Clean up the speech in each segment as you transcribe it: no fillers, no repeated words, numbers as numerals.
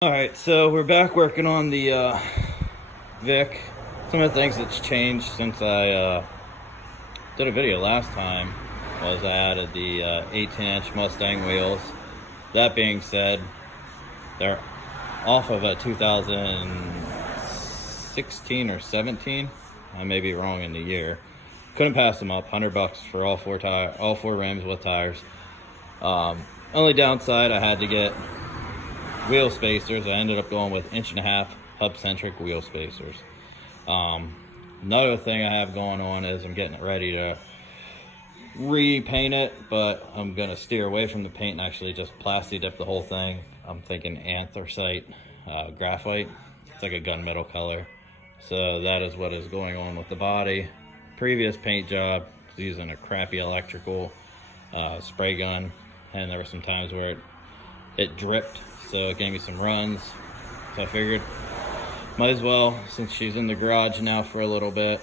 Alright, so we're back working on the Vic. Some of the things that's changed since I did a video last time was I added the 18-inch Mustang wheels. That being said, they're off of a 2016 or 17. I may be wrong in the year. Couldn't pass them up. $100 for all four rims with tires. Only downside, I had to get wheel spacers. I ended up going with 1.5 inch hub-centric wheel spacers. Another thing I have going on is I'm getting it ready to repaint it, but I'm gonna steer away from the paint and actually just plasti dip the whole thing. I'm thinking anthracite graphite. It's like a gunmetal color. So that is what is going on with the body. Previous paint job was using a crappy electrical spray gun, and there were some times where it dripped, so it gave me some runs. So I figured might as well, since she's in the garage now for a little bit,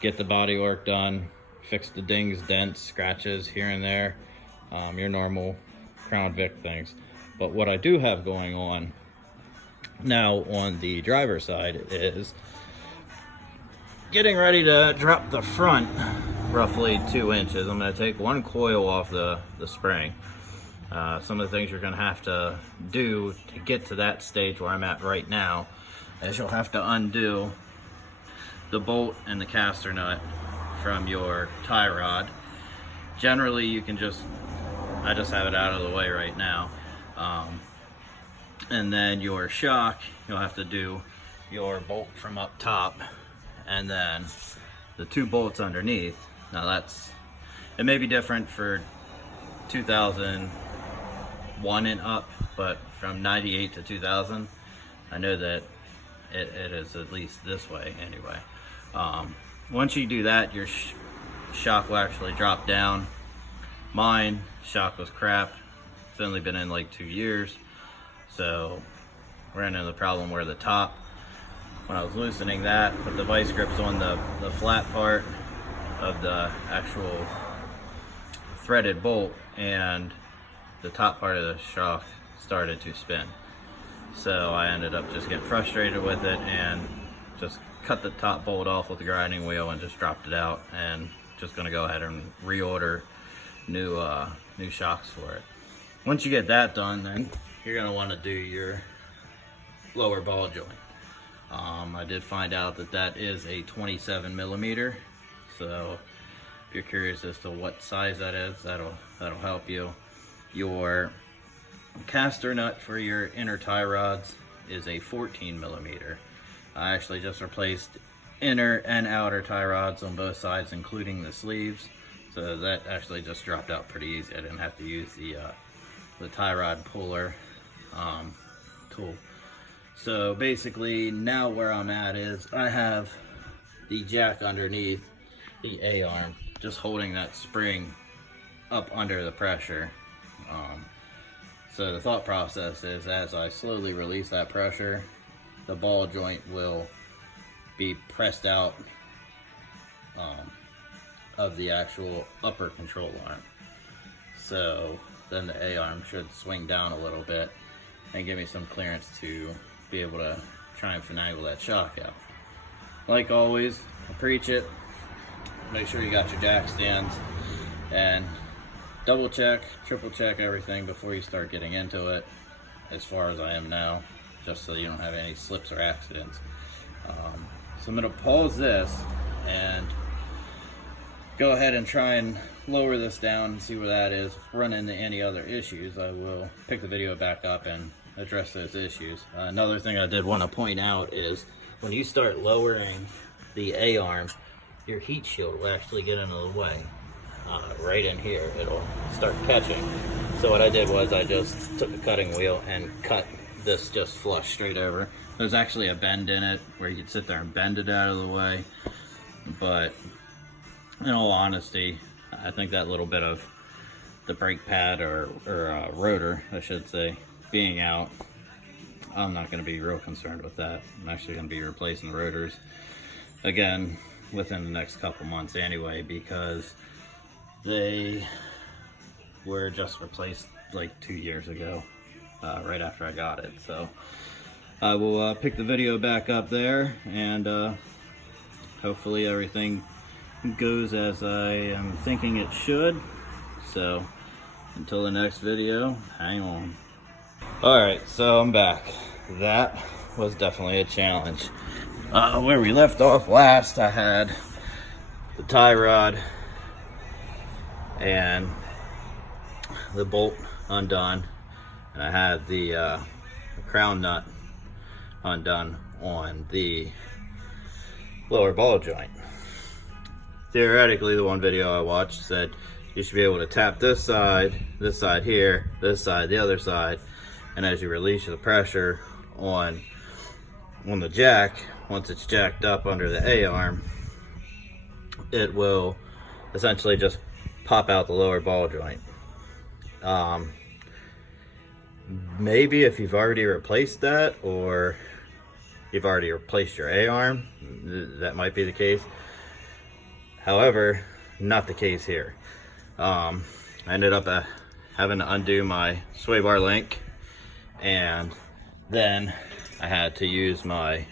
get the body work done, fix the dings, dents, scratches here and there, your normal Crown Vic things. But what I do have going on now on the driver's side is getting ready to drop the front roughly 2 inches. I'm going to take one coil off the spring. Some of the things you're going to have to do to get to that stage where I'm at right now is you'll have to undo the bolt and the caster nut from your tie rod. Generally, you can I just have it out of the way right now. And then your shock, you'll have to do your bolt from up top and then the 2 bolts underneath. Now it may be different for 2001 and up, but from 98 to 2000, I know that it is at least this way anyway. Once you do that, your shock will actually drop down. Mine shock was crap. It's only been in like 2 years, so we're into the problem where the top, when I was loosening that, put the vice grips on the flat part of the actual threaded bolt, and the top part of the shock started to spin. So I ended up just getting frustrated with it and just cut the top bolt off with the grinding wheel and just dropped it out, and just gonna go ahead and reorder new shocks for it. Once you get that done, then you're gonna want to do your lower ball joint. I did find out that is a 27 millimeter. So if you're curious as to what size that is, that'll help you. Your caster nut for your inner tie rods is a 14 millimeter. I actually just replaced inner and outer tie rods on both sides, including the sleeves. So that actually just dropped out pretty easy. I didn't have to use the tie rod puller tool. So basically now where I'm at is I have the jack underneath the A-arm, just holding that spring up under the pressure. So the thought process is, as I slowly release that pressure, the ball joint will be pressed out of the actual upper control arm. So then the A-arm should swing down a little bit and give me some clearance to be able to try and finagle that shock out. Like always, I preach it. Make sure you got your jack stands and double check, triple check everything before you start getting into it, as far as I am now, just so you don't have any slips or accidents. So I'm going to pause this and go ahead and try and lower this down and see where that is. If I run into any other issues, I will pick the video back up and address those issues. Another thing I did want to point out is when you start lowering the A-arm, your heat shield will actually get into the way. Right in here, it'll start catching. So what I did was I just took the cutting wheel and cut this just flush straight over. There's actually a bend in it where you can sit there and bend it out of the way, but in all honesty, I think that little bit of the brake pad or rotor, I should say, being out, I'm not going to be real concerned with that. I'm actually going to be replacing the rotors again within the next couple months anyway, because they were just replaced like 2 years ago. right after I got it. So I will pick the video back up there, and hopefully everything goes as I am thinking it should. So until the next video, hang on. Alright, so I'm back. That was definitely a challenge. Where we left off last, I had the tie rod and the bolt undone, and I had the crown nut undone on the lower ball joint. Theoretically, the one video I watched said you should be able to tap this side here, this side, the other side, and as you release the pressure on the jack, once it's jacked up under the A-arm, it will essentially just pop out the lower ball joint. Maybe if you've already replaced that, or you've already replaced your A-arm, that might be the case. However, not the case here. I ended up having to undo my sway bar link, and then I had to use my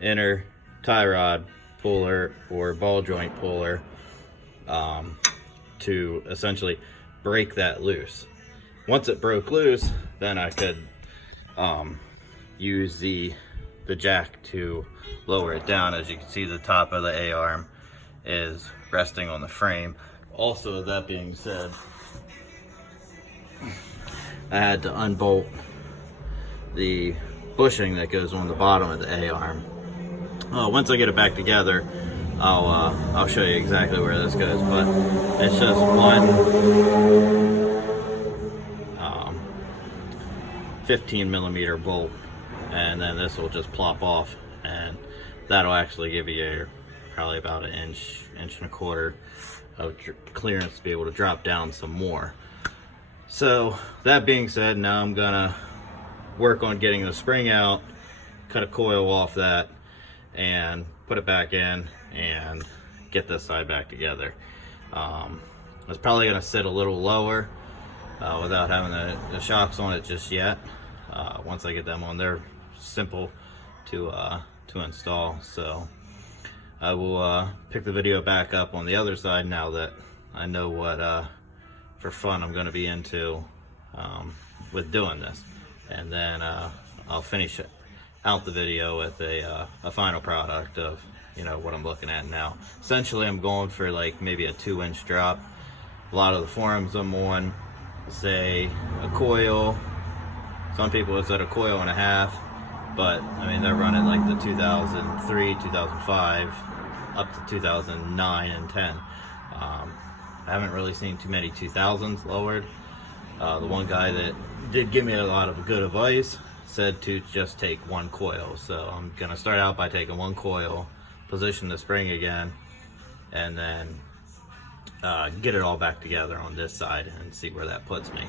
inner tie rod puller or ball joint puller to essentially break that loose. Once it broke loose, then I could use the jack to lower it down. As you can see, the top of the A-arm is resting on the frame. Also, that being said, I had to unbolt the bushing that goes on the bottom of the A-arm. Once I get it back together, I'll show you exactly where this goes, but it's just one 15mm bolt, and then this will just plop off, and that'll actually give you probably about an inch and a quarter of clearance to be able to drop down some more. So that being said, now I'm gonna work on getting the spring out, cut a coil off that, and put it back in and get this side back together. It's probably gonna sit a little lower without having the shocks on it just yet. Once I get them on, they're simple to install. So I will pick the video back up on the other side now that I know what for fun I'm going to be into with doing this, and then I'll finish it out the video with a final product of, you know, what I'm looking at now. Essentially, I'm going for like maybe a 2-inch drop. A lot of the forums I'm on say a coil. Some people have said a coil and a half, but I mean, they're running like the 2003, 2005, up to 2009 and 10. I haven't really seen too many 2000s lowered. The one guy that did give me a lot of good advice said to just take one coil. So I'm gonna start out by taking one coil, position the spring again, and then get it all back together on this side and see where that puts me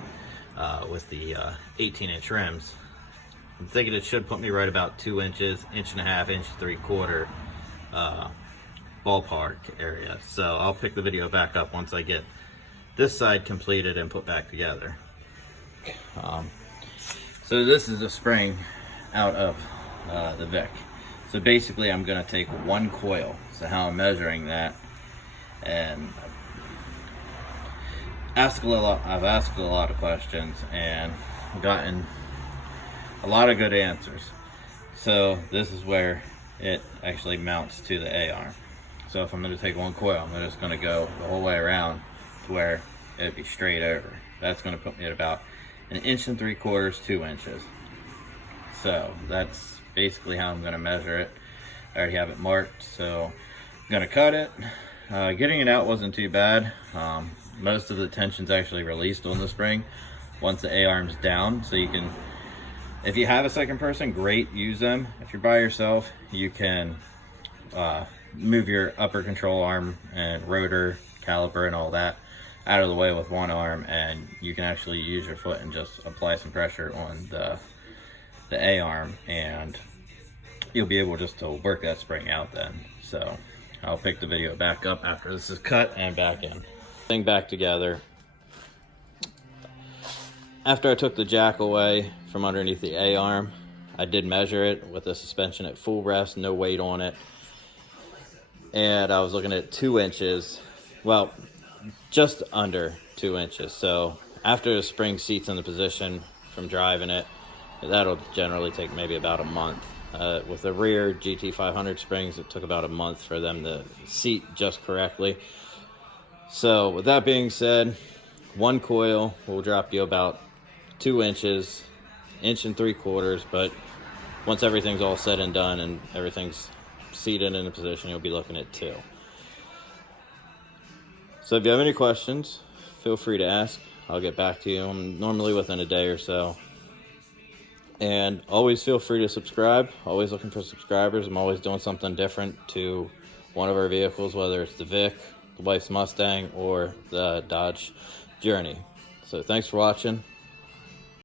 with the 18-inch rims. I'm thinking it should put me right about 2 inches, inch and a half, inch 3/4 ballpark area. So I'll pick the video back up once I get this side completed and put back together. So this is a spring out of the Vic. So basically I'm gonna take one coil. So how I'm measuring that, and I've asked a lot of questions and gotten a lot of good answers. So this is where it actually mounts to the A-arm. So if I'm going to take one coil, I'm just going to go the whole way around to where it'd be straight over. That's going to put me at about 1 3/4, 2 inches. So that's basically how I'm going to measure it. I already have it marked, so I'm going to cut it. Getting it out wasn't too bad. Most of the tension's actually released on the spring once the A-arm's down. So you can, if you have a second person, great, use them. If you're by yourself, you can move your upper control arm and rotor, caliper, and all that out of the way with one arm, and you can actually use your foot and just apply some pressure on the A-arm, and you'll be able just to work that spring out then. So I'll pick the video back up after this is cut and back in. Thing back together. after I took the jack away from underneath the A-arm, I did measure it with the suspension at full rest, no weight on it. And I was looking at 2 inches, well, just under 2 inches. So after the spring seat's in the position from driving it, that'll generally take maybe about a month. With the rear GT500 springs, it took about a month for them to seat just correctly. So with that being said, 1 coil will drop you about 2 inches, 1 3/4 inches, but once everything's all said and done and everything's seated in a position, you'll be looking at 2. So if you have any questions, feel free to ask. I'll get back to you. I'm normally within a day or so. And always feel free to subscribe. Always looking for subscribers. I'm always doing something different to one of our vehicles, whether it's the Vic, the wife's Mustang, or the Dodge Journey. So thanks for watching.